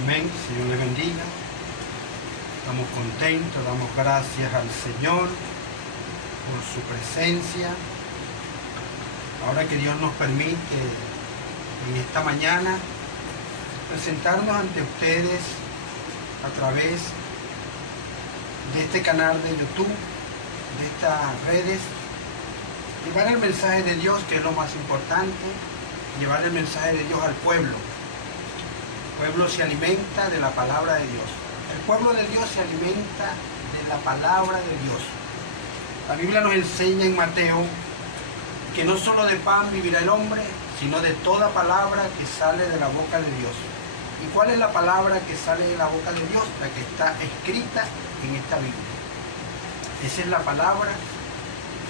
Amén. Señor le bendiga. Estamos contentos, damos gracias al Señor por su presencia. Ahora que Dios nos permite en esta mañana presentarnos ante ustedes a través de este canal de YouTube, de estas redes, llevar el mensaje de Dios, que es lo más importante, llevar el mensaje de Dios al pueblo. El pueblo se alimenta de la palabra de Dios. El pueblo de Dios se alimenta de la palabra de Dios. La Biblia nos enseña en Mateo que no solo de pan vivirá el hombre, sino de toda palabra que sale de la boca de Dios. ¿Y cuál es la palabra que sale de la boca de Dios? La que está escrita en esta Biblia. Esa es la palabra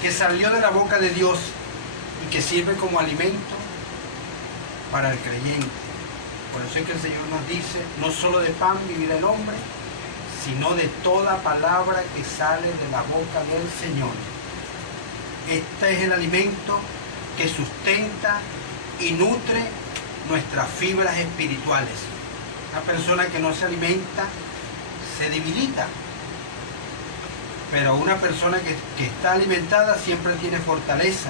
que salió de la boca de Dios y que sirve como alimento para el creyente. Por eso es que el Señor nos dice, no solo de pan vivirá el hombre, sino de toda palabra que sale de la boca del Señor. Este es el alimento que sustenta y nutre nuestras fibras espirituales. Una persona que no se alimenta se debilita, pero una persona que está alimentada siempre tiene fortaleza.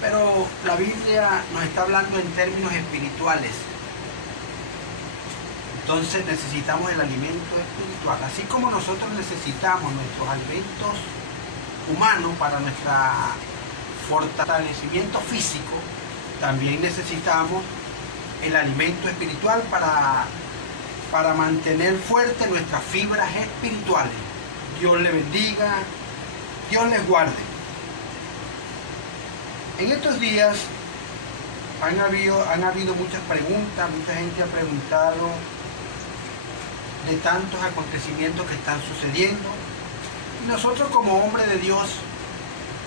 Pero la Biblia nos está hablando en términos espirituales. Entonces necesitamos el alimento espiritual. Así como nosotros necesitamos nuestros alimentos humanos para nuestro fortalecimiento físico, también necesitamos el alimento espiritual para mantener fuertes nuestras fibras espirituales. Dios les bendiga, Dios les guarde. En estos días han habido muchas preguntas, mucha gente ha preguntado de tantos acontecimientos que están sucediendo. Y nosotros como hombres de Dios,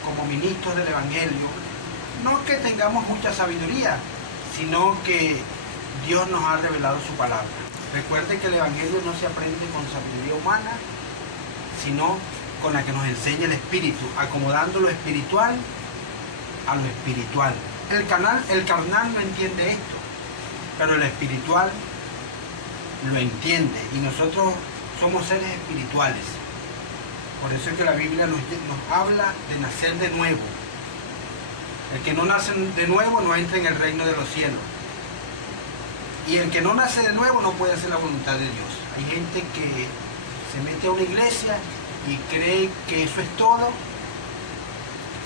como ministros del Evangelio, no que tengamos mucha sabiduría, sino que Dios nos ha revelado su palabra. Recuerde que el Evangelio no se aprende con sabiduría humana, sino con la que nos enseña el Espíritu, acomodando lo espiritual a lo espiritual. El carnal no entiende esto, pero el espiritual lo entiende, y nosotros somos seres espirituales. Por eso es que la Biblia nos habla de nacer de nuevo. El que no nace de nuevo no entra en el reino de los cielos. Y el que no nace de nuevo no puede hacer la voluntad de Dios. Hay gente que se mete a una iglesia y cree que eso es todo,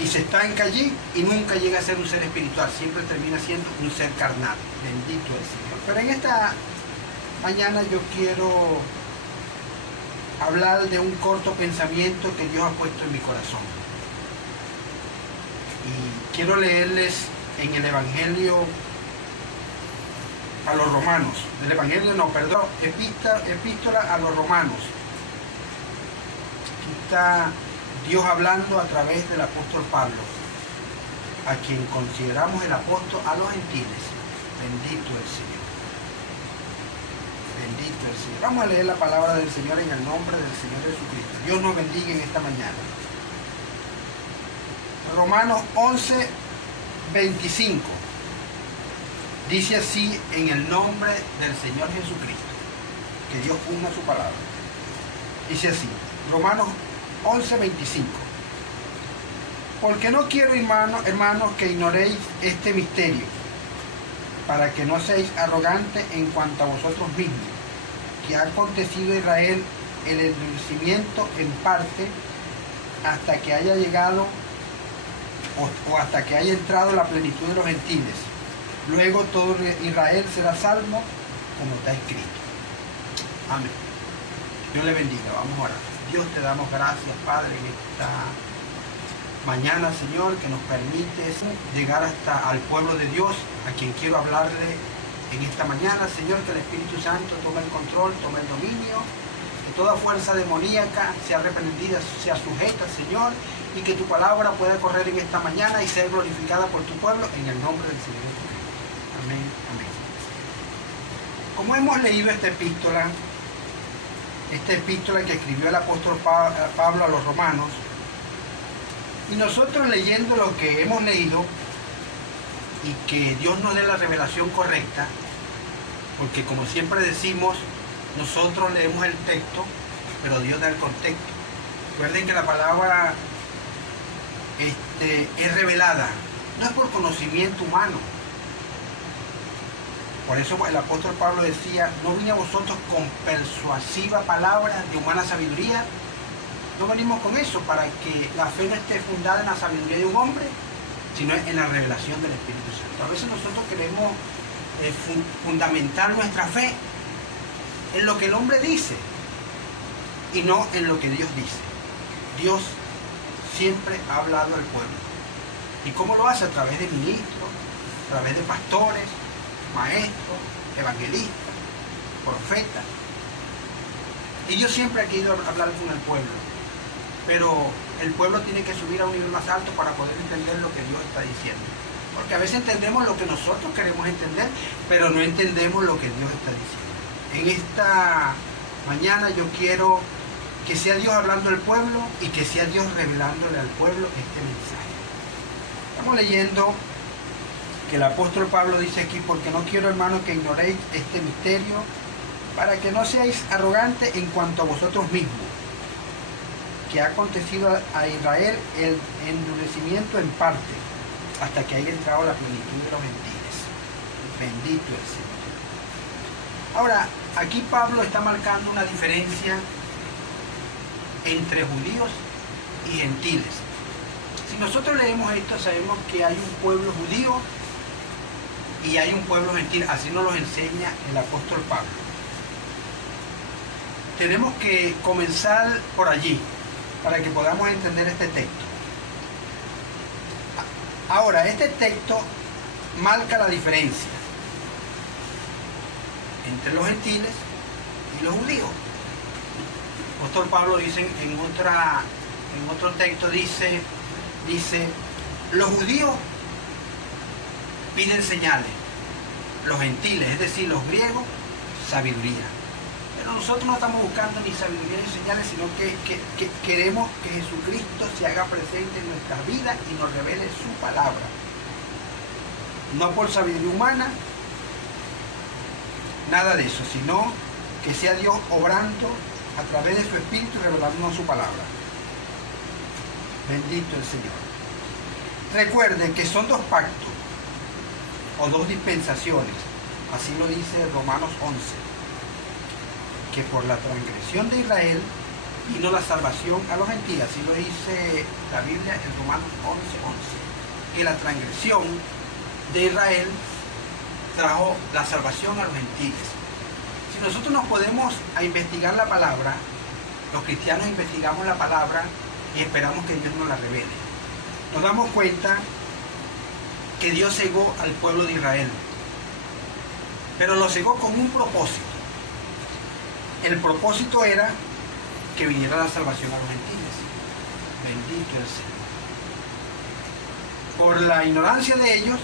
y se estanca allí y nunca llega a ser un ser espiritual, siempre termina siendo un ser carnal. Bendito el Señor. Pero en esta mañana yo quiero hablar de un corto pensamiento que Dios ha puesto en mi corazón. Y quiero leerles en el Evangelio a los Romanos. Epístola a los Romanos. Aquí está Dios hablando a través del apóstol Pablo, a quien consideramos el apóstol a los gentiles. Bendito el Señor. Bendito el Señor. Vamos a leer la palabra del Señor en el nombre del Señor Jesucristo. Dios nos bendiga en esta mañana. Romanos 11, 25. Dice así en el nombre del Señor Jesucristo, que Dios funda su palabra. Dice así, Romanos 11, 25. Porque no quiero, hermanos, que ignoréis este misterio, para que no seáis arrogantes en cuanto a vosotros mismos, que ha acontecido a Israel el endurecimiento en parte, hasta que haya llegado o hasta que haya entrado la plenitud de los gentiles. Luego todo Israel será salvo, como está escrito. Amén. Dios le bendiga. Vamos a orar. Dios, te damos gracias, Padre, en esta mañana, Señor, que nos permites llegar hasta al pueblo de Dios, a quien quiero hablarle en esta mañana. Señor, que el Espíritu Santo tome el control, tome el dominio, que toda fuerza demoníaca sea reprendida, sea sujeta, Señor, y que tu palabra pueda correr en esta mañana y ser glorificada por tu pueblo, en el nombre del Señor Jesucristo. Amén, amén. Como hemos leído esta epístola que escribió el apóstol Pablo a los romanos, y nosotros leyendo lo que hemos leído, y que Dios nos dé la revelación correcta, porque como siempre decimos, Nosotros leemos el texto, pero Dios da el contexto. Recuerden que la palabra es revelada, no es por conocimiento humano. Por eso el apóstol Pablo decía, no vine a vosotros con persuasiva palabra de humana sabiduría. No venimos con eso para que la fe no esté fundada en la sabiduría de un hombre, sino en la revelación del Espíritu Santo. A veces nosotros queremos fundamentar nuestra fe en lo que el hombre dice y no en lo que Dios dice. Dios siempre ha hablado al pueblo. ¿Y cómo lo hace? A través de ministros, a través de pastores, maestros, evangelistas, profetas. Y Dios siempre ha querido hablar con el pueblo, pero el pueblo tiene que subir a un nivel más alto para poder entender lo que Dios está diciendo. Porque a veces entendemos lo que nosotros queremos entender, pero no entendemos lo que Dios está diciendo. En esta mañana yo quiero que sea Dios hablando al pueblo y que sea Dios revelándole al pueblo este mensaje. Estamos leyendo que el apóstol Pablo dice aquí, porque no quiero, hermanos, que ignoréis este misterio, para que no seáis arrogantes en cuanto a vosotros mismos, que ha acontecido a Israel el endurecimiento en parte, hasta que haya entrado la plenitud de los gentiles. Bendito el Señor. Ahora, aquí Pablo está marcando una diferencia entre judíos y gentiles. Si nosotros leemos esto, sabemos que hay un pueblo judío y hay un pueblo gentil. Así nos lo enseña el apóstol Pablo. Tenemos que comenzar por allí para que podamos entender este texto. Ahora, este texto marca la diferencia entre los gentiles y los judíos. El apóstol Pablo dice en otro texto, dice, los judíos piden señales, los gentiles, es decir, los griegos, sabiduría. Pero nosotros no estamos buscando ni sabiduría ni señales, sino que queremos que Jesucristo se haga presente en nuestras vidas y nos revele su palabra. No por sabiduría humana, nada de eso, sino que sea Dios obrando a través de su Espíritu y revelándonos su palabra. Bendito el Señor. Recuerden que son dos pactos o dos dispensaciones. Así lo dice Romanos 11. Que por la transgresión de Israel vino la salvación a los gentiles. Así lo dice la Biblia en Romanos 11:11. Que la transgresión de Israel trajo la salvación a los gentiles. Si nosotros nos podemos a investigar la palabra, los cristianos investigamos la palabra y esperamos que Dios nos la revele. Nos damos cuenta que Dios cegó al pueblo de Israel, pero lo cegó con un propósito. El propósito era que viniera la salvación a los gentiles. Bendito el Señor. Por la ignorancia de ellos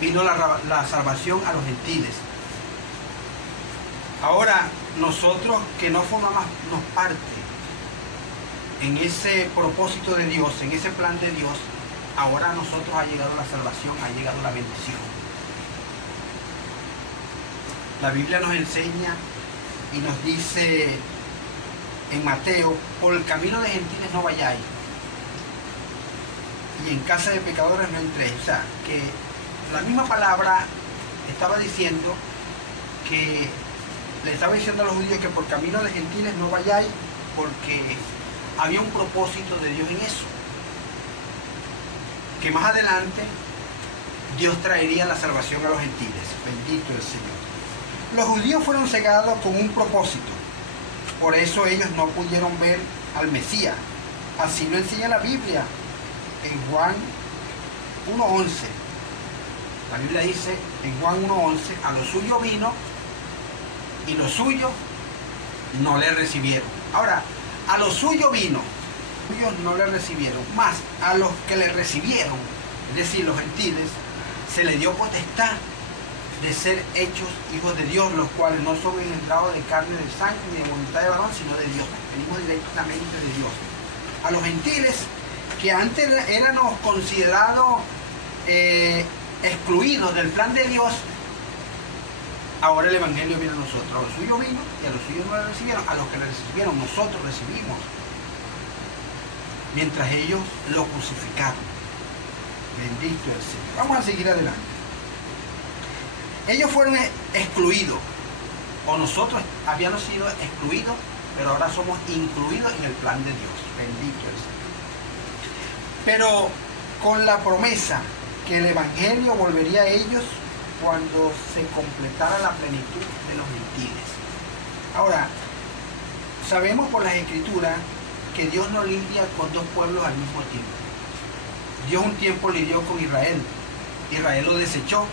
vino la salvación a los gentiles. Ahora, nosotros que no formamos parte en ese propósito de Dios, en ese plan de Dios, ahora a nosotros ha llegado la salvación, ha llegado la bendición. La Biblia nos enseña y nos dice en Mateo, por el camino de gentiles no vayáis, y en casa de pecadores no entréis. O sea, que la misma palabra estaba diciendo que le estaba diciendo a los judíos que por camino de gentiles no vayáis, porque había un propósito de Dios en eso. Que más adelante Dios traería la salvación a los gentiles. Bendito el Señor. Los judíos fueron cegados con un propósito. Por eso ellos no pudieron ver al Mesías. Así lo enseña la Biblia en Juan 1:11. La Biblia dice en Juan 1:11, a lo suyo vino y los suyos no le recibieron. Ahora, a lo suyo vino, ellos no le recibieron, más a los que le recibieron, es decir, los gentiles, se les dio potestad de ser hechos hijos de Dios, los cuales no son engendrados de carne, de sangre, ni de voluntad de varón, sino de Dios. Venimos directamente de Dios. A los gentiles, que antes éramos considerados excluidos del plan de Dios, Ahora el Evangelio viene a nosotros. A los suyos vino y a los suyos no le recibieron. A los que le recibieron, nosotros recibimos. Mientras ellos lo crucificaron. Bendito el Señor. Vamos a seguir adelante. Ellos fueron excluidos. O nosotros habíamos sido excluidos, pero ahora somos incluidos en el plan de Dios. Bendito el Señor. Pero con la promesa que el Evangelio volvería a ellos cuando se completara la plenitud de los gentiles. Ahora, sabemos por las Escrituras que Dios no lidia con dos pueblos al mismo tiempo. Dios un tiempo lidió con Israel. Israel lo desechó.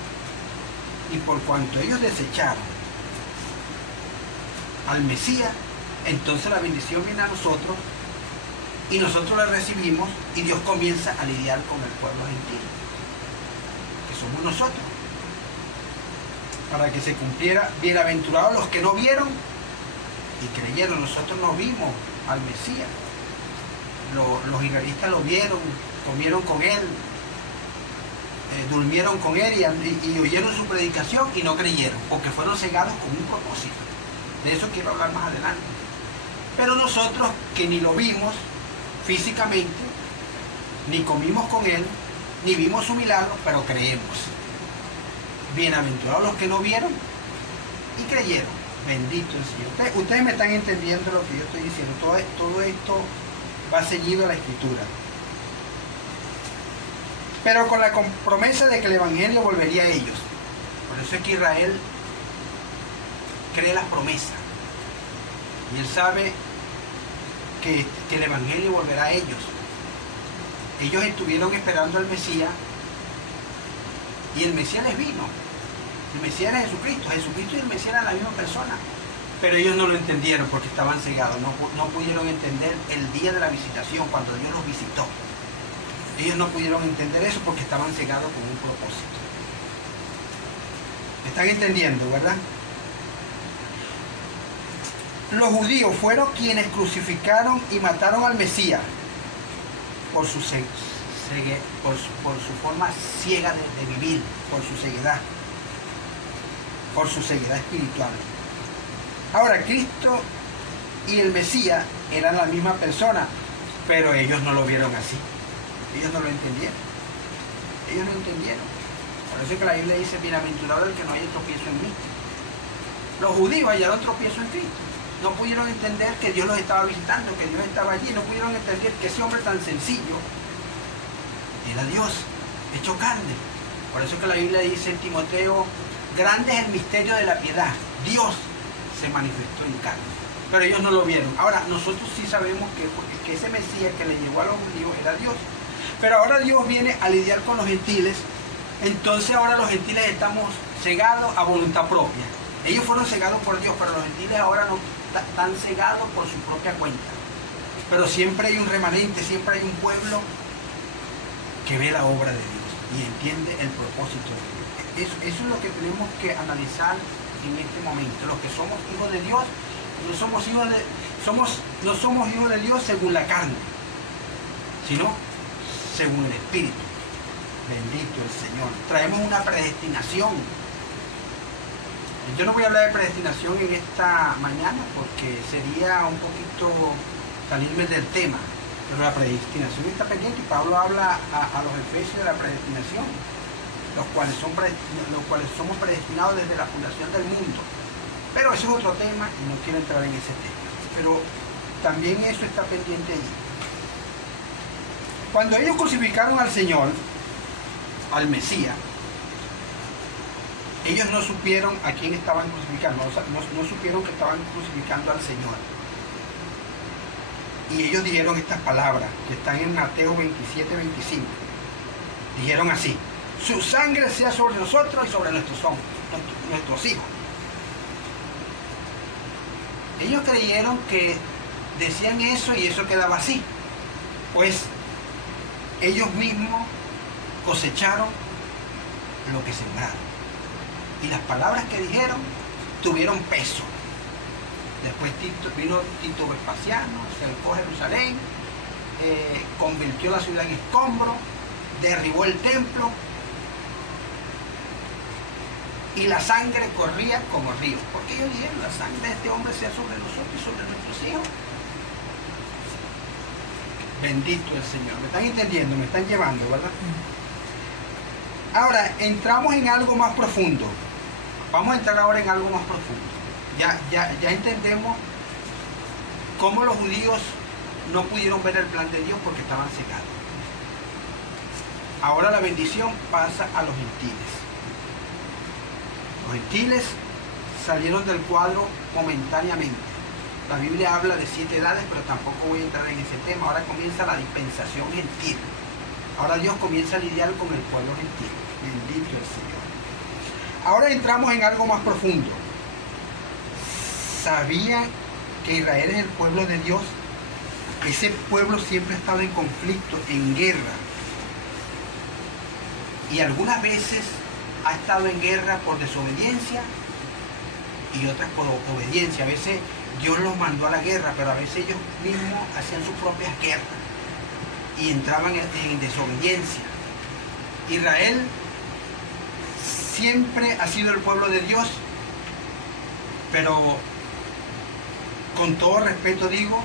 Y por cuanto ellos desecharon al Mesías, entonces la bendición viene a nosotros y nosotros la recibimos y Dios comienza a lidiar con el pueblo gentil, que somos nosotros, para que se cumpliera: bienaventurados los que no vieron y creyeron. Nosotros no vimos al Mesías. Los israelitas lo vieron, comieron con él, durmieron con él y oyeron su predicación y no creyeron, porque fueron cegados con un propósito. De eso quiero hablar más adelante. Pero nosotros, que ni lo vimos físicamente, ni comimos con él, ni vimos su milagro, pero creemos. Bienaventurados los que no vieron y creyeron. Bendito el Señor. Ustedes me están entendiendo lo que yo estoy diciendo. Todo esto va seguido a la Escritura. Pero con la promesa de que el Evangelio volvería a ellos. Por eso es que Israel cree las promesas. Y él sabe que el Evangelio volverá a ellos. Ellos estuvieron esperando al Mesías y el Mesías les vino. El Mesías era Jesucristo. Jesucristo y el Mesías eran la misma persona. Pero ellos no lo entendieron porque estaban cegados. No pudieron entender el día de la visitación, cuando Dios los visitó. Ellos no pudieron entender eso porque estaban cegados con un propósito. ¿Me están entendiendo, verdad? Los judíos fueron quienes crucificaron y mataron al Mesías por su forma ciega de vivir, por su ceguedad espiritual. Ahora, Cristo y el Mesías eran la misma persona, pero ellos no lo vieron así. Ellos no lo entendieron. Ellos no entendieron. Por eso es que la Biblia dice: bienaventurado el que no haya tropiezo en mí. Los judíos hallaron tropiezo en Cristo. No pudieron entender que Dios los estaba visitando, que Dios estaba allí. No pudieron entender que ese hombre tan sencillo era Dios, hecho carne. Por eso es que la Biblia dice en Timoteo: grande es el misterio de la piedad. Dios se manifestó en carne. Pero ellos no lo vieron. Ahora, nosotros sí sabemos que ese Mesías que le llegó a los judíos era Dios. Pero ahora Dios viene a lidiar con los gentiles. Entonces ahora los gentiles estamos cegados a voluntad propia. Ellos fueron cegados por Dios, pero los gentiles ahora no están cegados por su propia cuenta. Pero siempre hay un remanente, siempre hay un pueblo que ve la obra de Dios y entiende el propósito de Dios. Eso es lo que tenemos que analizar en este momento. Los que somos hijos de Dios, no somos hijos de Dios según la carne, sino según el Espíritu. Bendito el Señor. Traemos una predestinación. Yo no voy a hablar de predestinación en esta mañana porque sería un poquito salirme del tema, pero la predestinación está pendiente y Pablo habla a los efesios de la predestinación, los cuales somos predestinados desde la fundación del mundo. Pero eso es otro tema y no quiero entrar en ese tema. Pero también eso está pendiente allí. Cuando ellos crucificaron al Señor, al Mesías, ellos no supieron a quién estaban crucificando, no supieron que estaban crucificando al Señor. Y ellos dijeron estas palabras que están en Mateo 27, 25. Dijeron así: su sangre sea sobre nosotros y sobre nuestros hijos. Ellos creyeron que decían eso y eso quedaba así. Pues ellos mismos cosecharon lo que sembraron. Y las palabras que dijeron tuvieron peso. Después vino Tito Vespasiano, cercó Jerusalén, convirtió la ciudad en escombro, derribó el templo. y la sangre corría como río. Porque ellos dijeron, la sangre de este hombre sea sobre nosotros y sobre nuestros hijos. Bendito el Señor. ¿Me están entendiendo? ¿Me están llevando, verdad? Ahora, entramos en algo más profundo. Vamos a entrar ahora en algo más profundo. Ya entendemos cómo los judíos no pudieron ver el plan de Dios porque estaban cegados. Ahora la bendición pasa a los gentiles. Los gentiles salieron del cuadro momentáneamente. La Biblia habla de 7 edades, pero tampoco voy a entrar en ese tema. Ahora comienza la dispensación gentil. Ahora Dios comienza a lidiar con el pueblo gentil. Bendito el Señor. Ahora entramos en algo más profundo. ¿Sabían que Israel es el pueblo de Dios? Ese pueblo siempre ha estado en conflicto, en guerra. Y algunas veces ha estado en guerra por desobediencia y otras por obediencia. A veces Dios los mandó a la guerra, pero a veces ellos mismos hacían sus propias guerras y entraban en desobediencia. Israel siempre ha sido el pueblo de Dios, pero con todo respeto digo,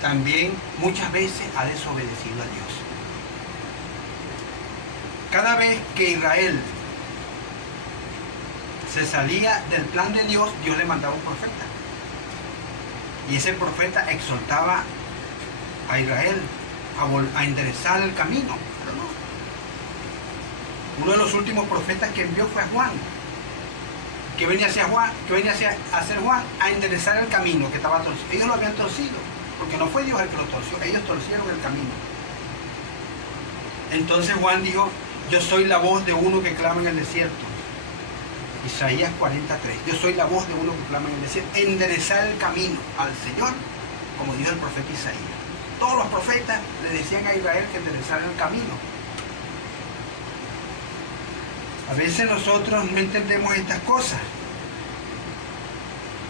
también muchas veces ha desobedecido a Dios. Cada vez que Israel se salía del plan de Dios, Dios le mandaba un profeta. Y ese profeta exhortaba a Israel a enderezar el camino. Pero no. Uno de los últimos profetas que envió fue a Juan. ¿Qué venía a hacer Juan? A enderezar el camino que estaba torcido. Ellos lo habían torcido, porque no fue Dios el que lo torció, ellos torcieron el camino. Entonces Juan dijo, yo soy la voz de uno que clama en el desierto. Isaías 43. Yo soy la voz de uno que clama en el desierto. Enderezar el camino al Señor, como dijo el profeta Isaías. Todos los profetas le decían a Israel que enderezara el camino. A veces nosotros no entendemos estas cosas.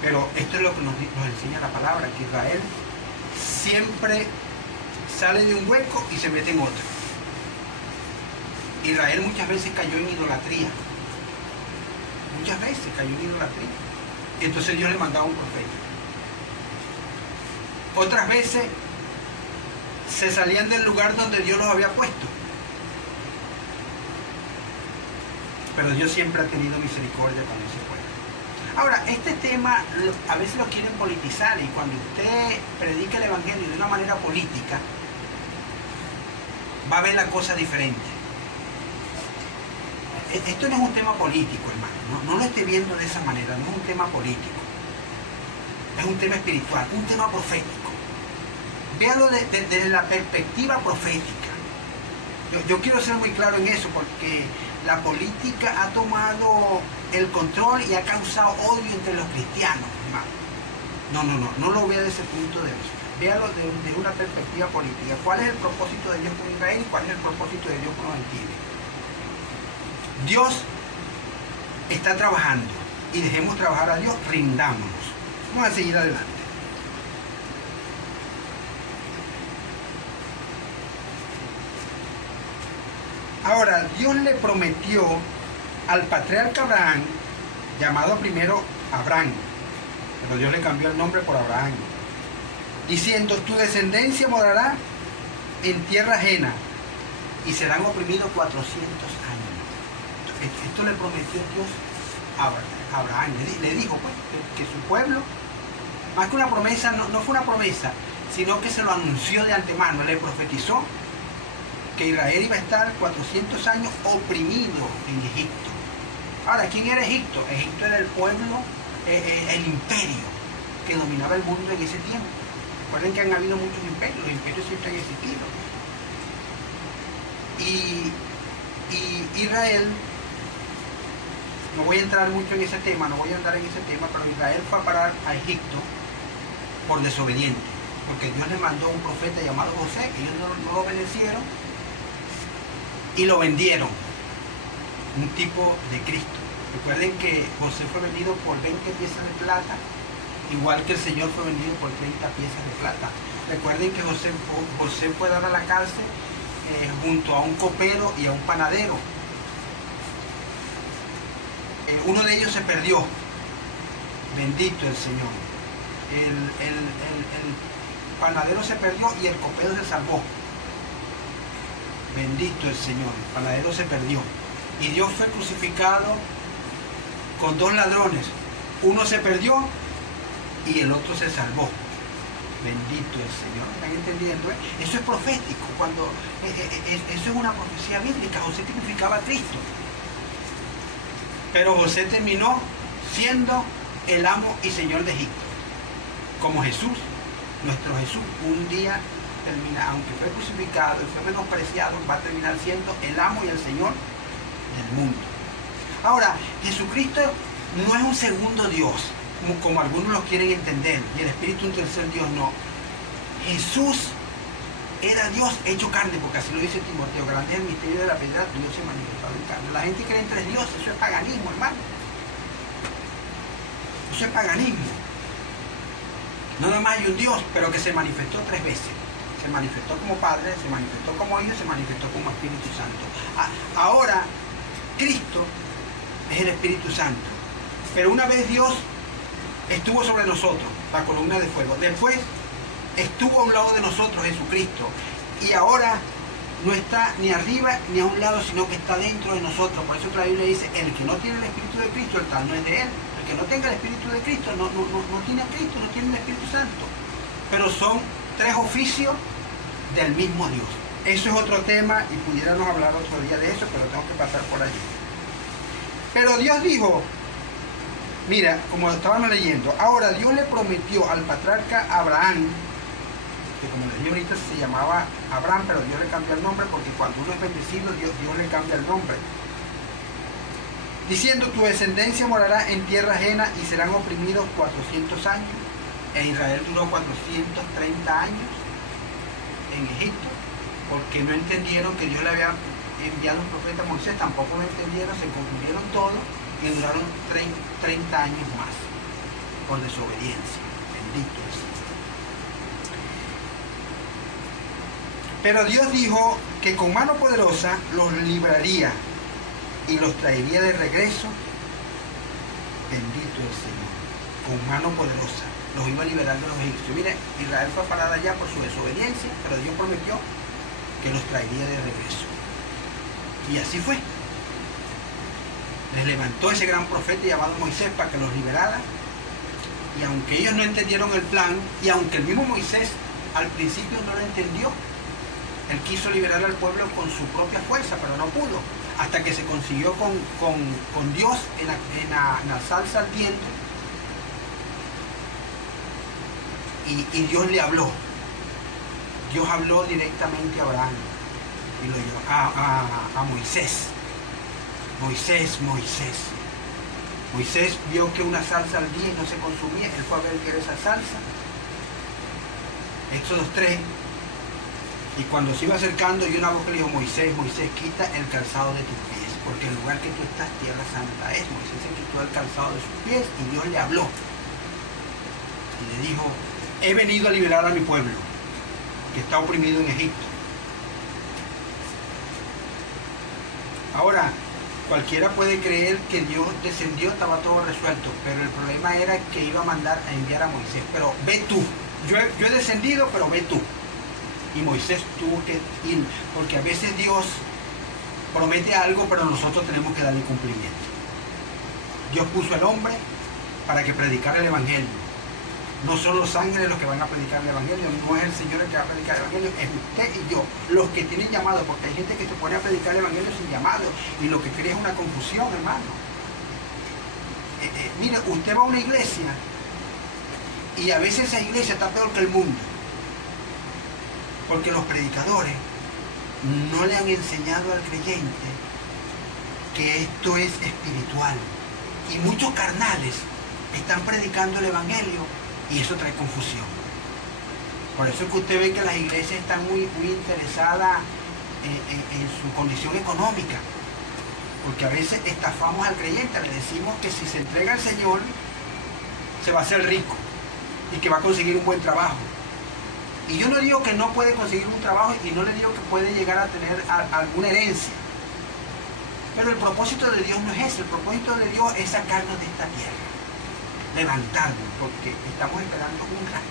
Pero esto es lo que nos enseña la palabra, que Israel siempre sale de un hueco y se mete en otro. Israel muchas veces cayó en idolatría. Muchas veces cayó en idolatría. Entonces Dios le mandaba un profeta. Otras veces se salían del lugar donde Dios los había puesto. Pero Dios siempre ha tenido misericordia con ese pueblo. Ahora, este tema a veces lo quieren politizar, y cuando usted predica el evangelio de una manera política, va a ver la cosa diferente. Esto no es un tema político, hermano. No lo esté viendo de esa manera. No es un tema político. Es un tema espiritual, un tema profético. Véalo desde la perspectiva profética. Yo quiero ser muy claro en eso, porque la política ha tomado el control y ha causado odio entre los cristianos, hermano. No lo vea desde ese punto de vista. Véalo desde una perspectiva política. ¿Cuál es el propósito de Dios con Israel y cuál es el propósito de Dios con los gentiles? Dios está trabajando y dejemos trabajar a Dios, rindámonos. Vamos a seguir adelante. Ahora, Dios le prometió al patriarca Abraham, llamado primero Abraham, pero Dios le cambió el nombre por Abraham, diciendo, tu descendencia morará en tierra ajena y serán oprimidos 400 años. Esto le prometió Dios a Abraham. Le dijo pues, que su pueblo, más que una promesa, no fue una promesa, sino que se lo anunció de antemano, le profetizó que Israel iba a estar 400 años oprimido en Egipto. Ahora, ¿quién era Egipto? Egipto era el pueblo, el imperio que dominaba el mundo en ese tiempo. Recuerden que han habido muchos imperios, los imperios siempre han existido. Y Israel, no voy a entrar mucho en ese tema, pero Israel fue a parar a Egipto por desobediente, porque Dios le mandó un profeta llamado José, que ellos no lo obedecieron y lo vendieron, un tipo de Cristo. Recuerden que José fue vendido por 20 piezas de plata, igual que el Señor fue vendido por 30 piezas de plata. Recuerden que José fue dado a la cárcel junto a un copero y a un panadero. Uno de ellos se perdió. Bendito el Señor. El panadero se perdió y el copero se salvó. Bendito el Señor. El panadero se perdió. Y Dios fue crucificado con dos ladrones. Uno se perdió y el otro se salvó. Bendito el Señor. ¿Están entendiendo? Eso es profético. Eso es una profecía bíblica. José tipificaba a Cristo. Pero José terminó siendo el amo y señor de Egipto. Como Jesús, nuestro Jesús, un día termina, aunque fue crucificado y fue menospreciado, va a terminar siendo el amo y el señor del mundo. Ahora, Jesucristo no es un segundo Dios, como algunos lo quieren entender, y el Espíritu un tercer Dios, no. Jesús era Dios hecho carne, porque así lo dice Timoteo, grande es el misterio de la piedad, Dios se manifestado en carne. La gente cree en tres dioses, eso es paganismo, hermano. Eso es paganismo. No nada más hay un Dios, pero que se manifestó tres veces. Se manifestó como Padre, se manifestó como Hijo, se manifestó como Espíritu Santo. Ahora, Cristo es el Espíritu Santo. Pero una vez Dios estuvo sobre nosotros, la columna de fuego. Después estuvo a un lado de nosotros Jesucristo. Y ahora no está ni arriba ni a un lado, sino que está dentro de nosotros. Por eso que la Biblia dice, el que no tiene el Espíritu de Cristo, el tal no es de él. El que no tenga el Espíritu de Cristo no tiene a Cristo, no tiene el Espíritu Santo. Pero son tres oficios del mismo Dios. Eso es otro tema y pudiéramos hablar otro día de eso, pero tengo que pasar por allí. Pero Dios dijo, mira, como estábamos leyendo, ahora Dios le prometió al patriarca Abraham, que como les dije ahorita se llamaba Abraham, pero Dios le cambió el nombre porque cuando uno es bendecido, Dios le cambia el nombre. Diciendo, tu descendencia morará en tierra ajena y serán oprimidos 400 años. E Israel duró 430 años en Egipto, porque no entendieron que Dios le había enviado un profeta a Moisés, tampoco lo entendieron, se confundieron todo y duraron 30 años más por desobediencia. Bendito el Señor. Pero Dios dijo que con mano poderosa los libraría y los traería de regreso. Bendito el Señor. Con mano poderosa los iba a liberar de los egipcios. Mire, Israel fue parada allá por su desobediencia, pero Dios prometió que los traería de regreso. Y así fue. Les levantó ese gran profeta llamado Moisés para que los liberara. Y aunque ellos no entendieron el plan, y aunque el mismo Moisés al principio no lo entendió, él quiso liberar al pueblo con su propia fuerza, pero no pudo. Hasta que se consiguió con Dios en la salsa ardiente. Y Dios le habló. Dios habló directamente a Abraham y lo llevó a Moisés. Moisés vio que una salsa ardía y no se consumía. Él fue a ver qué era esa salsa. Éxodo 3. Y cuando se iba acercando, y una voz le dijo, Moisés, quita el calzado de tus pies, porque el lugar que tú estás, tierra santa es. Moisés se quitó el calzado de sus pies y Dios le habló. Y le dijo, he venido a liberar a mi pueblo, que está oprimido en Egipto. Ahora, cualquiera puede creer que Dios descendió, estaba todo resuelto, pero el problema era que iba a mandar a enviar a Moisés. Pero ve tú, yo he descendido, pero ve tú. Y Moisés tuvo que ir, porque a veces Dios promete algo, pero nosotros tenemos que darle cumplimiento. Dios puso al hombre para que predicara el Evangelio. No son los ángeles los que van a predicar el Evangelio, no es el Señor el que va a predicar el Evangelio, es usted y yo, los que tienen llamado, porque hay gente que se pone a predicar el Evangelio sin llamado, y lo que crea es una confusión, hermano. Mire, usted va a una iglesia, y a veces esa iglesia está peor que el mundo. Porque los predicadores no le han enseñado al creyente que esto es espiritual. Y muchos carnales están predicando el Evangelio y eso trae confusión. Por eso es que usted ve que las iglesias están muy interesadas en su condición económica. Porque a veces estafamos al creyente, le decimos que si se entrega al Señor se va a hacer rico y que va a conseguir un buen trabajo. Y yo no digo que no puede conseguir un trabajo y no le digo que puede llegar a tener alguna herencia. Pero el propósito de Dios no es ese. El propósito de Dios es sacarnos de esta tierra, levantarnos, porque estamos esperando un gran.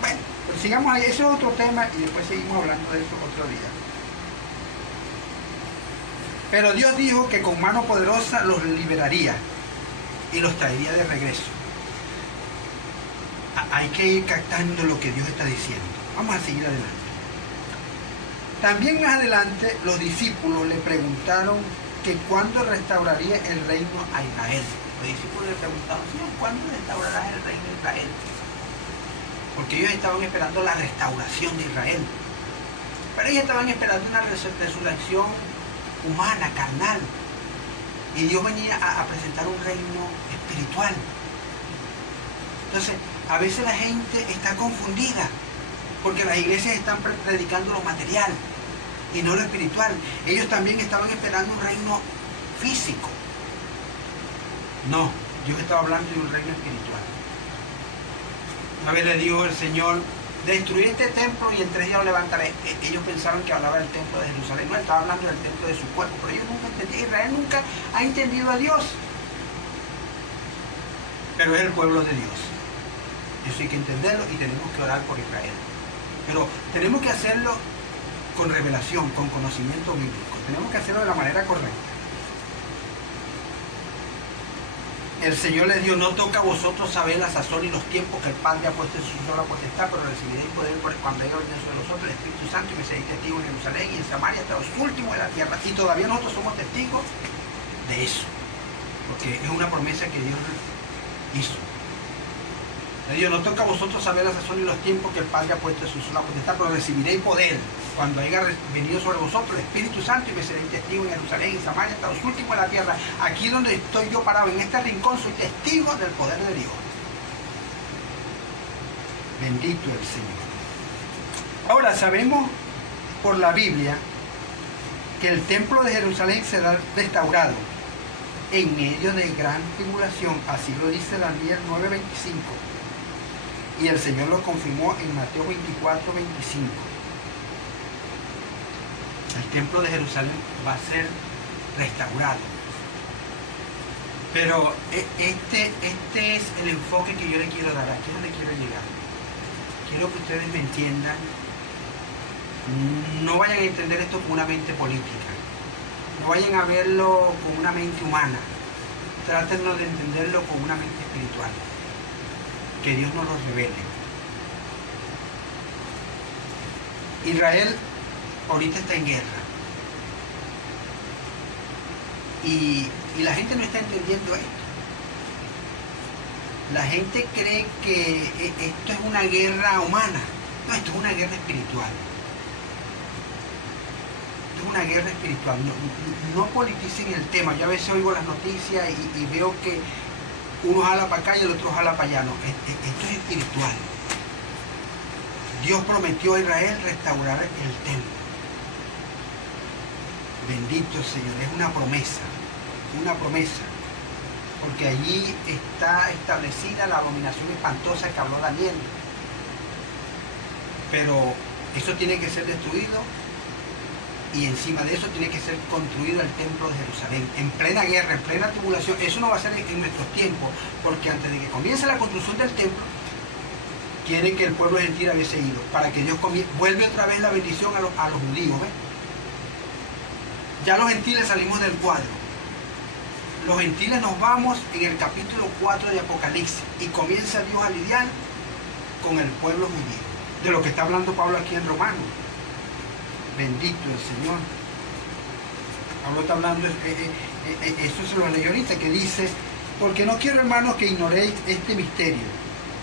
Bueno, pues sigamos ahí. Ese es otro tema y después seguimos hablando de eso otro día. Pero Dios dijo que con mano poderosa los liberaría y los traería de regreso. Hay que ir captando lo que Dios está diciendo. Vamos a seguir adelante. También más adelante los discípulos le preguntaron que cuándo restauraría el reino a Israel. Los discípulos le preguntaron, Señor, ¿cuándo restaurarás el reino de Israel? Porque ellos estaban esperando la restauración de Israel. Pero ellos estaban esperando una resurrección humana, carnal. Y Dios venía a presentar un reino espiritual. Entonces, a veces la gente está confundida porque las iglesias están predicando lo material y no lo espiritual. Ellos también estaban esperando un reino físico. No, Dios estaba hablando de un reino espiritual. Una vez le dijo el Señor, destruí este templo y en 3 días lo levantaré. Ellos pensaban que hablaba del templo de Jerusalén. No, estaba hablando del templo de su cuerpo, pero ellos nunca entendían. Israel nunca ha entendido a Dios. Pero es el pueblo de Dios. Eso hay que entenderlo y tenemos que orar por Israel. Pero tenemos que hacerlo con revelación, con conocimiento bíblico. Tenemos que hacerlo de la manera correcta. El Señor les dijo, no toca a vosotros saber la sazón y los tiempos que el Padre ha puesto en su sola potestad, pero recibiréis poder cuando haya orden sobre vosotros el Espíritu Santo y me seréis testigos en Jerusalén y en Samaria hasta los últimos de la tierra. Y todavía nosotros somos testigos de eso, porque es una promesa que Dios hizo. Le digo, no toca a vosotros saber la sazón y los tiempos que el Padre ha puesto en su sola potestad, pero recibiréis poder cuando haya venido sobre vosotros el Espíritu Santo y me seréis testigo en Jerusalén y en Samaria hasta los últimos de la tierra. Aquí donde estoy yo parado, en este rincón, soy testigo del poder de Dios. Bendito el Señor. Ahora sabemos por la Biblia que el templo de Jerusalén será restaurado en medio de gran tribulación, así lo dice Daniel 9:25. Y el Señor lo confirmó en Mateo 24:25. El templo de Jerusalén va a ser restaurado. Pero este es el enfoque que yo le quiero dar. Aquí es donde quiero llegar. Quiero que ustedes me entiendan. No vayan a entender esto con una mente política. No vayan a verlo con una mente humana. Trátenlo de entenderlo con una mente espiritual. Que Dios nos lo revele. Israel ahorita está en guerra. Y la gente no está entendiendo esto. La gente cree que esto es una guerra humana. No, esto es una guerra espiritual. Esto es una guerra espiritual. No politicen el tema. Yo a veces oigo las noticias y veo que uno jala para acá y el otro jala para allá. No, esto es espiritual. Dios prometió a Israel restaurar el templo. Bendito Señor, es una promesa. Porque allí está establecida la abominación espantosa que habló Daniel. Pero eso tiene que ser destruido y encima de eso tiene que ser construido el templo de Jerusalén, en plena guerra, en plena tribulación. Eso no va a ser en nuestros tiempos, porque antes de que comience la construcción del templo, quieren que el pueblo gentil hubiese ido, para que Dios vuelve otra vez la bendición a los judíos. ¿Ves? Ya los gentiles salimos del cuadro. Los gentiles nos vamos en el capítulo 4 de Apocalipsis y comienza Dios a lidiar con el pueblo judío, de lo que está hablando Pablo aquí en Romanos. Bendito el Señor. Pablo está hablando, eso se lo leí ahorita, que dice, porque no quiero, hermanos, que ignoréis este misterio,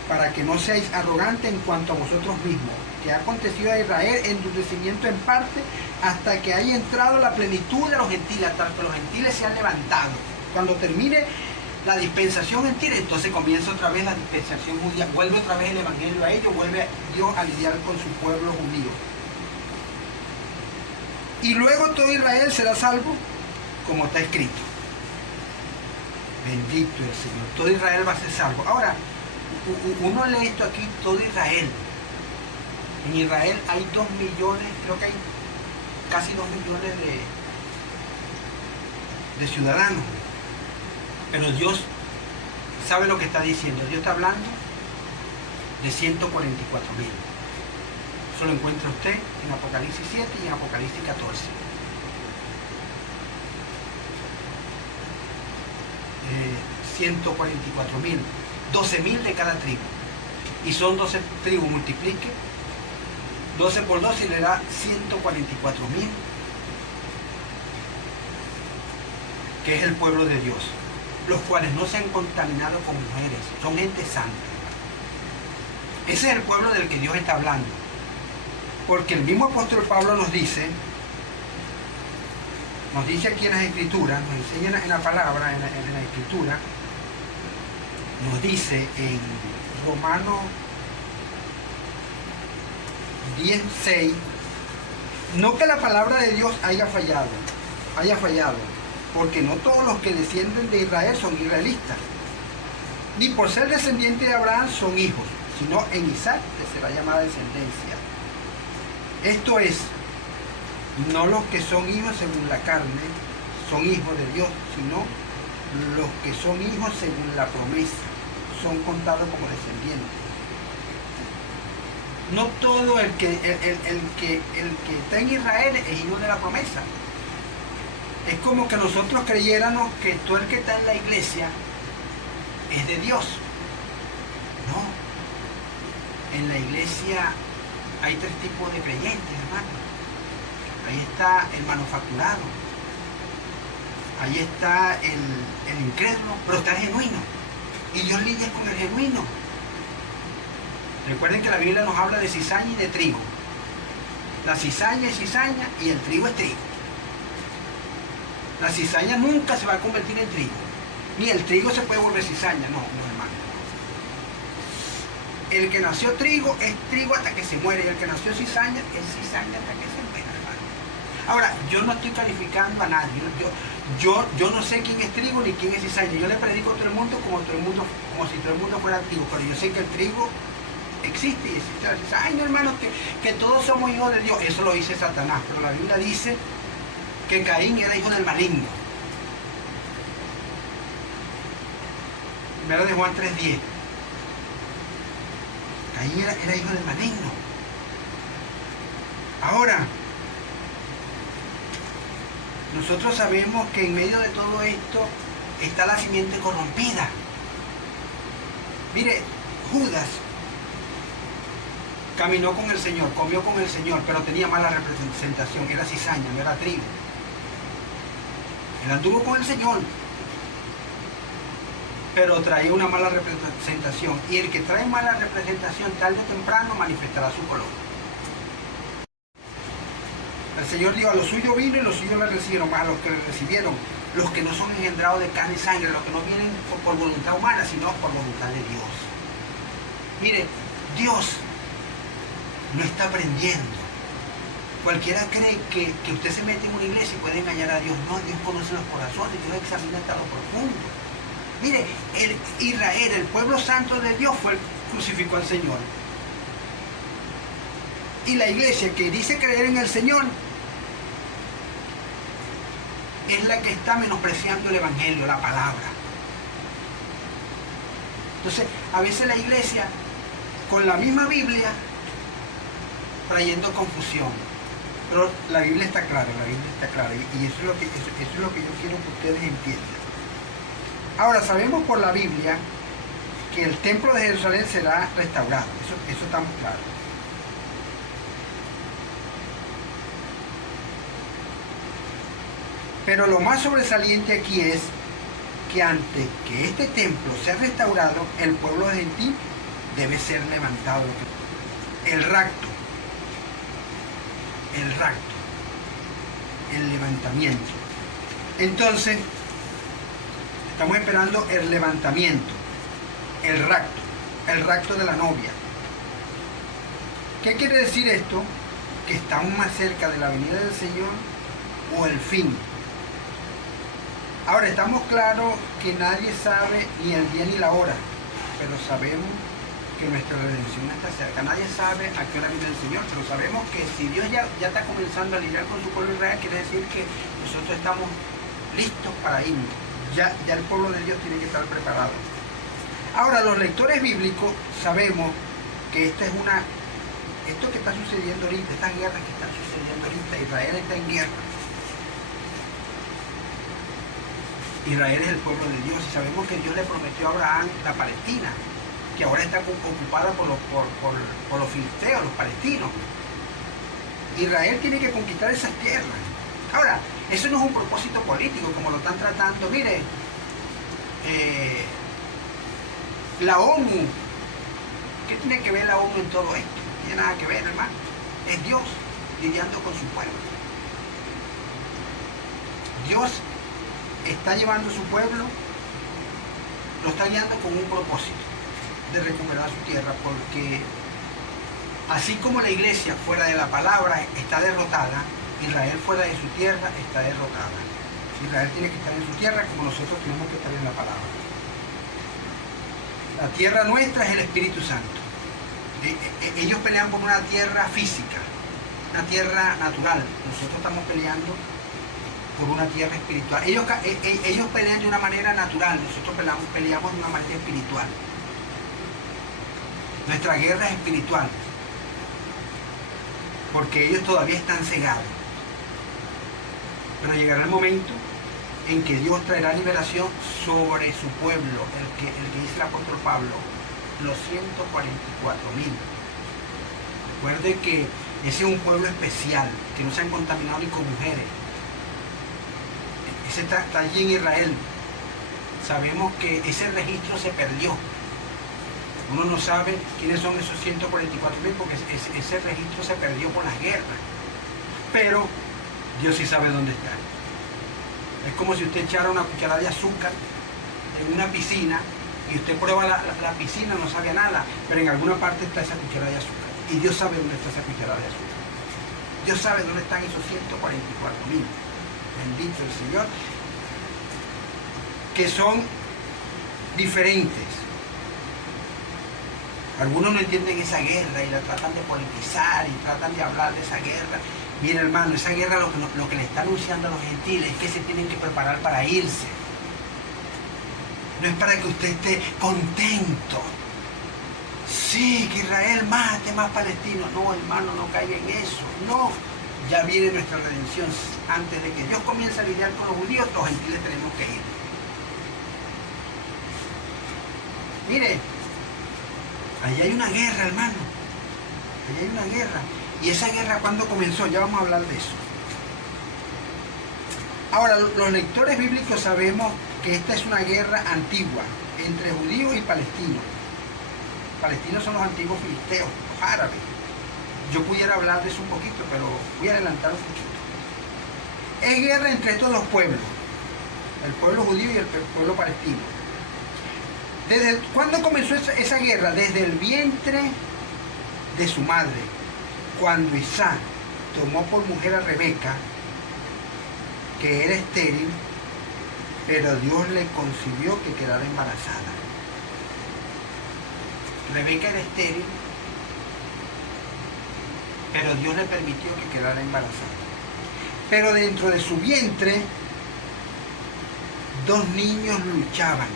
para que no seáis arrogantes en cuanto a vosotros mismos, que ha acontecido a Israel endurecimiento en parte, hasta que haya entrado la plenitud de los gentiles, hasta que los gentiles se han levantado. Cuando termine la dispensación gentil, entonces comienza otra vez la dispensación judía, vuelve otra vez el evangelio a ellos, vuelve Dios a lidiar con su pueblo judío. Y luego todo Israel será salvo, como está escrito. Bendito el Señor. Todo Israel va a ser salvo. Ahora, uno lee esto aquí, todo Israel. En Israel hay 2 millones, creo que hay casi 2 millones de ciudadanos. Pero Dios sabe lo que está diciendo. Dios está hablando de 144.000. Eso lo encuentra usted en Apocalipsis 7 y en Apocalipsis 14. 144.000, 12.000 de cada tribu. Y son 12 tribus, multiplique 12 por 2 y le da 144.000, que es el pueblo de Dios, los cuales no se han contaminado con mujeres, son gente santa. Ese es el pueblo del que Dios está hablando, porque el mismo apóstol Pablo nos dice aquí en las Escrituras, nos enseña en la palabra, en la Escritura, nos dice en Romanos 10:6, no que la palabra de Dios haya fallado, porque no todos los que descienden de Israel son israelitas, ni por ser descendientes de Abraham son hijos, sino en Isaac que será llamada descendencia. Esto es, no los que son hijos según la carne son hijos de Dios, sino los que son hijos según la promesa son contados como descendientes. No todo el que está en Israel es hijo de la promesa. Es como que nosotros creyéramos que todo el que está en la iglesia es de Dios. No. En la iglesia hay 3 tipos de creyentes, hermano. Ahí está el manufacturado, ahí está el incrédulo, pero está el genuino. Y Dios lidia con el genuino. Recuerden que la Biblia nos habla de cizaña y de trigo. La cizaña es cizaña y el trigo es trigo. La cizaña nunca se va a convertir en trigo, ni el trigo se puede volver cizaña, no, hermano. El que nació trigo es trigo hasta que se muere, y el que nació cizaña es cizaña hasta que se muere, hermano. Ahora, yo no estoy calificando a nadie, yo no sé quién es trigo ni quién es cizaña. Yo le predico a todo el mundo como si todo el mundo fuera trigo, pero yo sé que el trigo existe y existe la cizaña, hermano, que todos somos hijos de Dios. Eso lo dice Satanás, pero la Biblia dice que Caín era hijo del maligno. Primero de Juan 3:10. Caín era hijo del maligno. Ahora, nosotros sabemos que en medio de todo esto está la simiente corrompida. Mire, Judas caminó con el Señor, comió con el Señor, pero tenía mala representación, era cizaña, no era trigo. Él anduvo con el Señor, pero traía una mala representación. Y el que trae mala representación tarde o temprano manifestará su color. El Señor dijo, a los suyos vino y los suyos le recibieron, más a los que le recibieron, los que no son engendrados de carne y sangre, los que no vienen por voluntad humana, sino por voluntad de Dios. Mire, Dios no está aprendiendo. Cualquiera cree que usted se mete en una iglesia y puede engañar a Dios. No, Dios conoce los corazones, Dios examina hasta lo profundo. Mire, Israel, el pueblo santo de Dios, fue el que crucificó al Señor. Y la iglesia que dice creer en el Señor es la que está menospreciando el Evangelio, la palabra. Entonces, a veces la iglesia, con la misma Biblia, trayendo confusión. Pero la Biblia está clara, y eso es lo que yo quiero que ustedes entiendan. Ahora, sabemos por la Biblia que el templo de Jerusalén será restaurado, eso estamos claros. Pero lo más sobresaliente aquí es que antes que este templo sea restaurado, el pueblo gentil debe ser levantado. El rapto, el levantamiento. Entonces, estamos esperando el levantamiento, el rapto de la novia. ¿Qué quiere decir esto? Que estamos más cerca de la venida del Señor o el fin. Ahora, estamos claros que nadie sabe ni el día ni la hora, pero sabemos que nuestra redención está cerca. Nadie sabe a qué hora viene el Señor, pero sabemos que si Dios ya está comenzando a lidiar con su pueblo Israel, quiere decir que nosotros estamos listos para irnos. Ya el pueblo de Dios tiene que estar preparado. Ahora, los lectores bíblicos sabemos que esto que está sucediendo ahorita, estas guerras que están sucediendo ahorita, Israel está en guerra. Israel es el pueblo de Dios y sabemos que Dios le prometió a Abraham la Palestina, que ahora está ocupada por los filisteos, los palestinos. Israel tiene que conquistar esas tierras. Ahora, eso no es un propósito político como lo están tratando. Mire, la ONU, ¿qué tiene que ver la ONU en todo esto? No tiene nada que ver, hermano. Es Dios lidiando con su pueblo. Dios está llevando a su pueblo, lo está guiando con un propósito de recuperar su tierra, porque así como la iglesia fuera de la palabra está derrotada, Israel fuera de su tierra está derrotada. Israel tiene que estar en su tierra como nosotros tenemos que estar en la palabra. La tierra nuestra es el Espíritu Santo. Ellos pelean por una tierra física, una tierra natural. Nosotros estamos peleando por una tierra espiritual. Ellos pelean de una manera natural, nosotros peleamos de una manera espiritual. Nuestra guerra es espiritual, porque ellos todavía están cegados. Pero llegará el momento en que Dios traerá liberación sobre su pueblo, el que dice el apóstol Pablo, los 144.000. Recuerde que ese es un pueblo especial, que no se han contaminado ni con mujeres. Ese está allí en Israel. Sabemos que ese registro se perdió. Uno no sabe quiénes son esos 144.000 porque ese registro se perdió con las guerras. Pero Dios sí sabe dónde está. Es como si usted echara una cucharada de azúcar en una piscina y usted prueba la piscina, no sabe nada, pero en alguna parte está esa cucharada de azúcar. Y Dios sabe dónde está esa cucharada de azúcar. Dios sabe dónde están esos 144.000. Bendito el Señor. Que son diferentes. Algunos no entienden esa guerra y la tratan de politizar y tratan de hablar de esa guerra. Mira, hermano, esa guerra lo que le está anunciando a los gentiles es que se tienen que preparar para irse. No es para que usted esté contento. Sí, que Israel mate más palestinos. No, hermano, no caiga en eso. No, ya viene nuestra redención. Antes de que Dios comience a lidiar con los judíos, los gentiles tenemos que ir. Mire, ahí hay una guerra, hermano. Ahí hay una guerra. ¿Y esa guerra cuándo comenzó? Ya vamos a hablar de eso. Ahora, los lectores bíblicos sabemos que esta es una guerra antigua entre judíos y palestinos. Palestinos son los antiguos filisteos, los árabes. Yo pudiera hablar de eso un poquito, pero voy a adelantar un poquito. Es guerra entre todos los pueblos, el pueblo judío y el pueblo palestino. ¿Cuándo comenzó esa guerra? Desde el vientre de su madre, cuando Isaac tomó por mujer a Rebeca, que era estéril, pero Dios le concibió que quedara embarazada. Rebeca era estéril, pero Dios le permitió que quedara embarazada. Pero dentro de su vientre, dos niños luchaban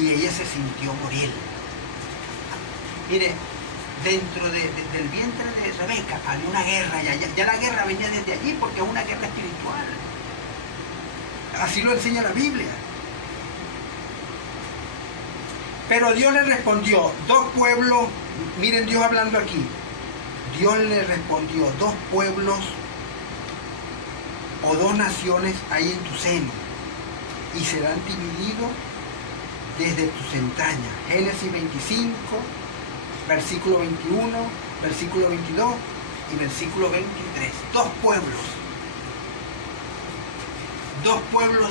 y ella se sintió morir. Mire, dentro del vientre de Rebeca había una guerra, ya la guerra venía desde allí porque es una guerra espiritual. Así lo enseña la Biblia. Pero Dios le respondió, dos pueblos, miren Dios hablando aquí, Dios le respondió, dos pueblos o dos naciones hay en tu seno y serán divididos desde tus entrañas. Génesis 25, versículo 21, versículo 22 y versículo 23. Dos pueblos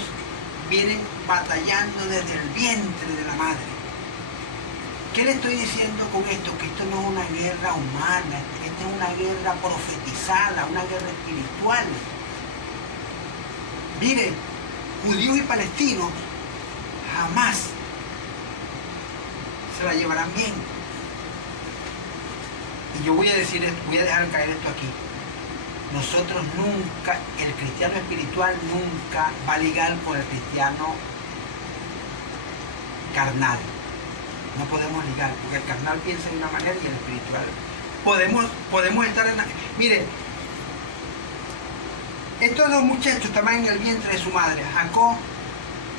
vienen batallando desde el vientre de la madre. ¿Qué le estoy diciendo con esto? Que esto no es una guerra humana, esta es una guerra profetizada, una guerra espiritual. Mire, judíos y palestinos jamás se la llevarán bien. Y yo voy a decir esto, voy a dejar caer esto aquí. nosotros nunca, el cristiano espiritual nunca va a ligar con el cristiano carnal. No podemos ligar, porque el carnal piensa de una manera y el espiritual. Podemos estar en la... Mire, estos dos muchachos estaban en el vientre de su madre, Jacob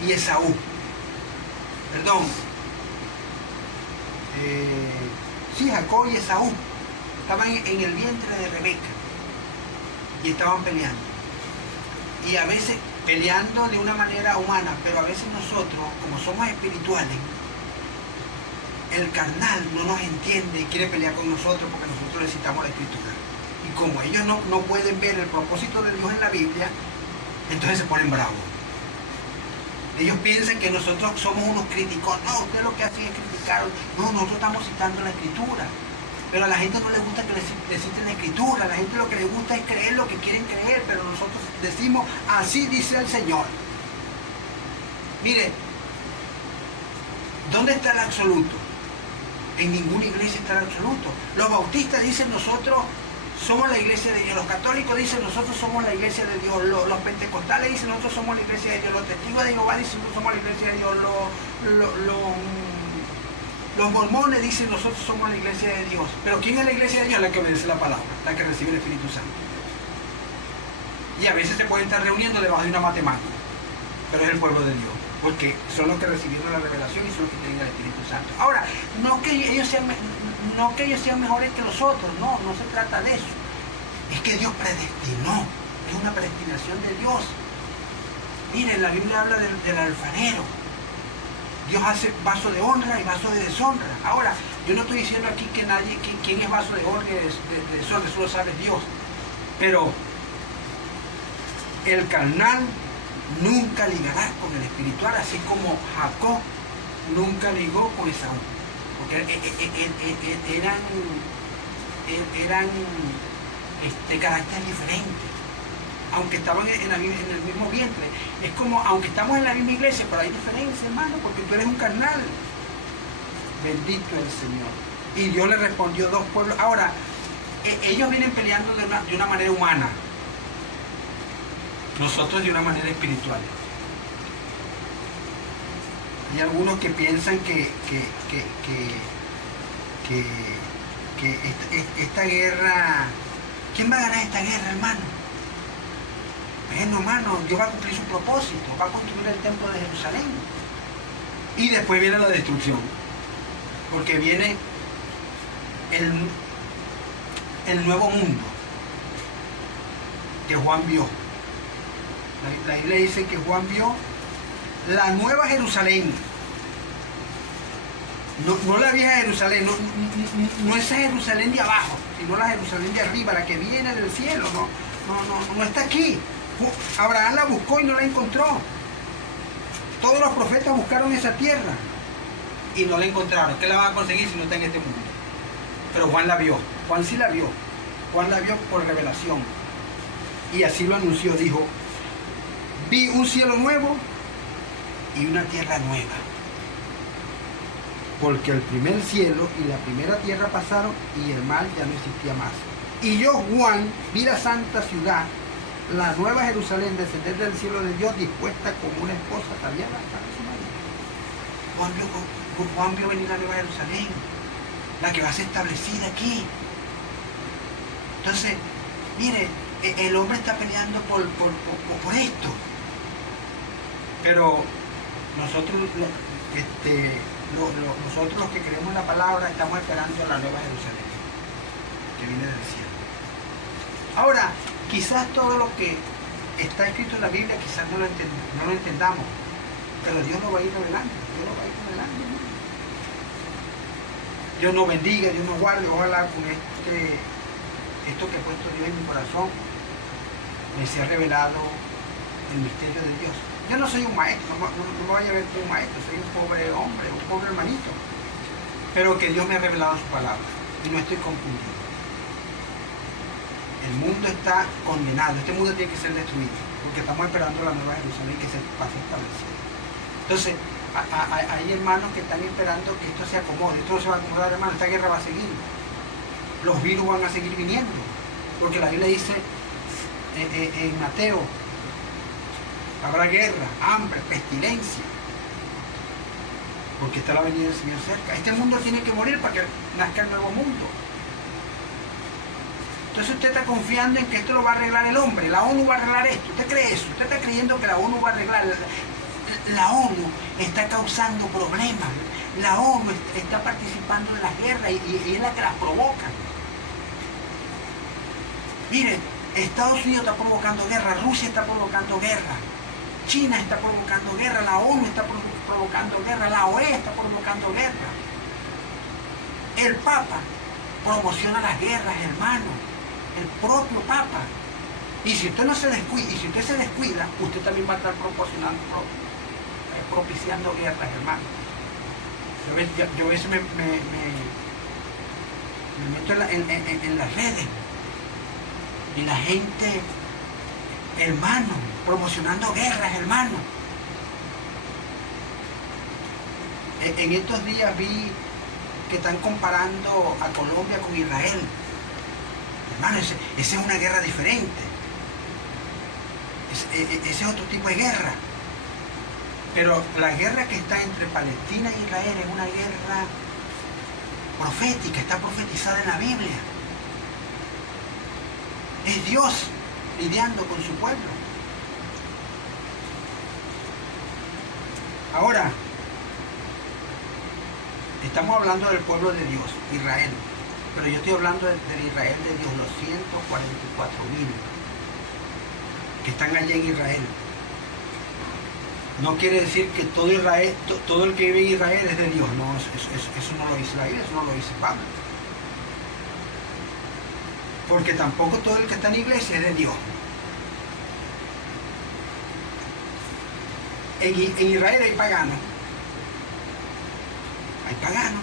y Esaú. Perdón. Sí, Jacob y Esaú. Estaban en el vientre de Rebeca. Y estaban peleando. Y a veces peleando de una manera humana, pero a veces nosotros, como somos espirituales, el carnal no nos entiende y quiere pelear con nosotros porque nosotros necesitamos la escritura. Y como ellos no pueden ver el propósito de Dios en la Biblia, entonces se ponen bravos. Ellos piensan que nosotros somos unos críticos. No, usted lo que hace es criticar. No, nosotros estamos citando la escritura. Pero a la gente no le gusta que le citen la escritura. A la gente lo que le gusta es creer lo que quieren creer. Pero nosotros decimos, así dice el Señor. Mire, ¿dónde está el absoluto? En ninguna iglesia está el absoluto. Los bautistas dicen, nosotros somos la iglesia de Dios. Los católicos dicen, nosotros somos la iglesia de Dios. Los pentecostales dicen, nosotros somos la iglesia de Dios. Los testigos de Jehová dicen, nosotros somos la iglesia de Dios. Los mormones dicen, nosotros somos la iglesia de Dios. Pero ¿quién es la iglesia de Dios? La que obedece la palabra, la que recibe el Espíritu Santo. Y a veces se pueden estar reuniendo debajo de una matemática, pero es el pueblo de Dios, porque son los que recibieron la revelación y son los que tienen el Espíritu Santo. Ahora, no que ellos sean mejores que los otros, no se trata de eso. Es que Dios predestinó, es una predestinación de Dios. Miren, la Biblia habla del alfarero. Dios hace vaso de honra y vaso de deshonra. Ahora, yo no estoy diciendo aquí que quién es vaso de honra y de deshonra, eso lo sabe Dios. Pero el carnal nunca ligará con el espiritual, así como Jacob nunca ligó con Esaú. Porque eran de carácter diferente. Aunque estaban en el mismo vientre. Es como, aunque estamos en la misma iglesia, pero hay diferencia, hermano, porque tú eres un carnal. Bendito el Señor. Y Dios le respondió dos pueblos. Ahora, ellos vienen peleando de una manera humana. Nosotros de una manera espiritual. Hay algunos que piensan que esta guerra... ¿Quién va a ganar esta guerra, hermano? Bueno, hermano, Dios va a cumplir su propósito, va a construir el templo de Jerusalén. Y después viene la destrucción. Porque viene el nuevo mundo que Juan vio. La Biblia dice que Juan vio la nueva Jerusalén. No la vieja Jerusalén, no esa Jerusalén de abajo, sino la Jerusalén de arriba, la que viene del cielo. No está aquí. Abraham la buscó y no la encontró. Todos los profetas buscaron esa tierra y no la encontraron. ¿Qué la van a conseguir si no está en este mundo? Pero Juan la vio. Juan sí la vio. Juan la vio por revelación. Y así lo anunció. Dijo, vi un cielo nuevo y una tierra nueva. Porque el primer cielo y la primera tierra pasaron y el mar ya no existía más. Y yo, Juan, vi la santa ciudad, la nueva Jerusalén, descender del cielo de Dios, dispuesta como una esposa ataviada para su marido. Juan vio venir la nueva Jerusalén, la que va a ser establecida aquí. Entonces, mire, el hombre está peleando por esto. Pero nosotros, nosotros los que creemos en la palabra, estamos esperando a la nueva Jerusalén, que viene del cielo. Ahora, quizás todo lo que está escrito en la Biblia, quizás no lo entendamos, pero Dios lo va a ir revelando, Dios nos bendiga, Dios nos guarde. Ojalá con esto que he puesto Dios en mi corazón, me sea revelado el misterio de Dios. Yo no soy un maestro, no me vaya a ver como un maestro, soy un pobre hombre, un pobre hermanito, pero que Dios me ha revelado su palabra y no estoy confundido. El mundo está condenado, este mundo tiene que ser destruido, porque estamos esperando la nueva Jerusalén que se pase a establecer. Entonces, hay hermanos que están esperando que esto se acomode. Esto no se va a acomodar, hermano, esta guerra va a seguir. Los virus van a seguir viniendo, porque la Biblia dice en Mateo. Habrá guerra, hambre, pestilencia. Porque está la venida del Señor cerca. Este mundo tiene que morir para que nazca el nuevo mundo. Entonces usted está confiando en que esto lo va a arreglar el hombre. La ONU va a arreglar esto. ¿Usted cree eso? Usted está creyendo que la ONU va a arreglar. La ONU está causando problemas. La ONU está participando en las guerras y es la que las provoca. Mire, Estados Unidos está provocando guerra, Rusia está provocando guerra, China está provocando guerra, la ONU está provocando guerra, la OEA está provocando guerra. El Papa promociona las guerras, hermano, el propio Papa. Y si usted no se descuida, y si usted se descuida, usted también va a estar propiciando guerras, hermano. Yo a veces me meto en las redes y la gente, hermano, promocionando guerras, hermano. En estos días vi que están comparando a Colombia con Israel. Hermano, esa es una guerra diferente. Ese es otro tipo de guerra. Pero la guerra que está entre Palestina e Israel es una guerra profética, está profetizada en la Biblia. Es Dios lidiando con su pueblo. Ahora, estamos hablando del pueblo de Dios, Israel. Pero yo estoy hablando del Israel de Dios, los 144.000 que están allí en Israel. No quiere decir que todo Israel, todo el que vive en Israel es de Dios. No, eso no lo dice la Biblia, eso no lo dice Pablo. Porque tampoco todo el que está en la iglesia es de Dios. En Israel hay paganos. Hay paganos.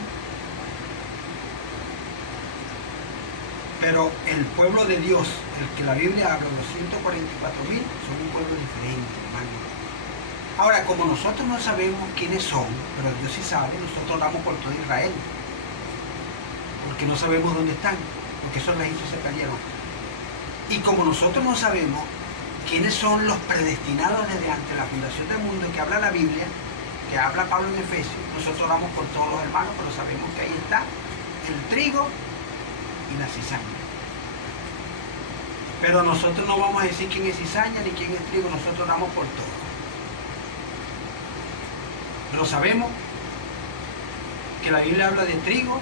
Pero el pueblo de Dios, el que la Biblia habla, los 144.000, son un pueblo diferente, hermano. Ahora, como nosotros no sabemos quiénes son, pero Dios sí sabe, nosotros oramos por todo Israel. Porque no sabemos dónde están, porque esos registros se perdieron. Y como nosotros no sabemos quiénes son los predestinados desde antes de la fundación del mundo, que habla la Biblia, que habla Pablo en Efesios, nosotros oramos por todos los hermanos, pero sabemos que ahí está el trigo y la cizaña. Pero nosotros no vamos a decir quién es cizaña ni quién es trigo, nosotros oramos por todos. Pero sabemos que la Biblia habla de trigo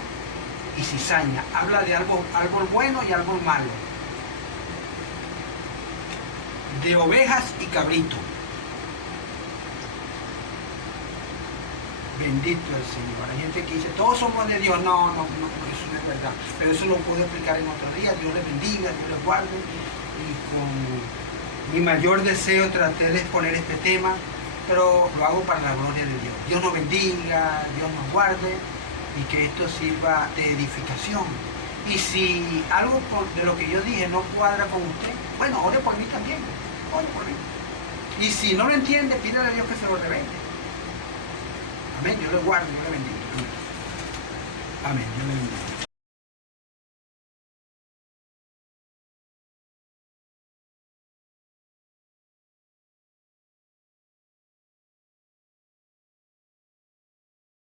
y cizaña, habla de árbol bueno y árbol malo, de ovejas y cabrito. Bendito el Señor. Hay gente que dice, todos somos de Dios. No, eso no es verdad. Pero eso lo puedo explicar en otro día. Dios les bendiga, Dios les guarde. Y con mi mayor deseo traté de exponer este tema, pero lo hago para la gloria de Dios. Dios nos bendiga, Dios nos guarde y que esto sirva de edificación. Y si algo de lo que yo dije no cuadra con usted, bueno, ore por mí también. Ore por mí. Y si no lo entiende, pídale a Dios que se lo revele. Amén. Dios le guarde, Dios le bendiga. Amén. Dios le bendiga.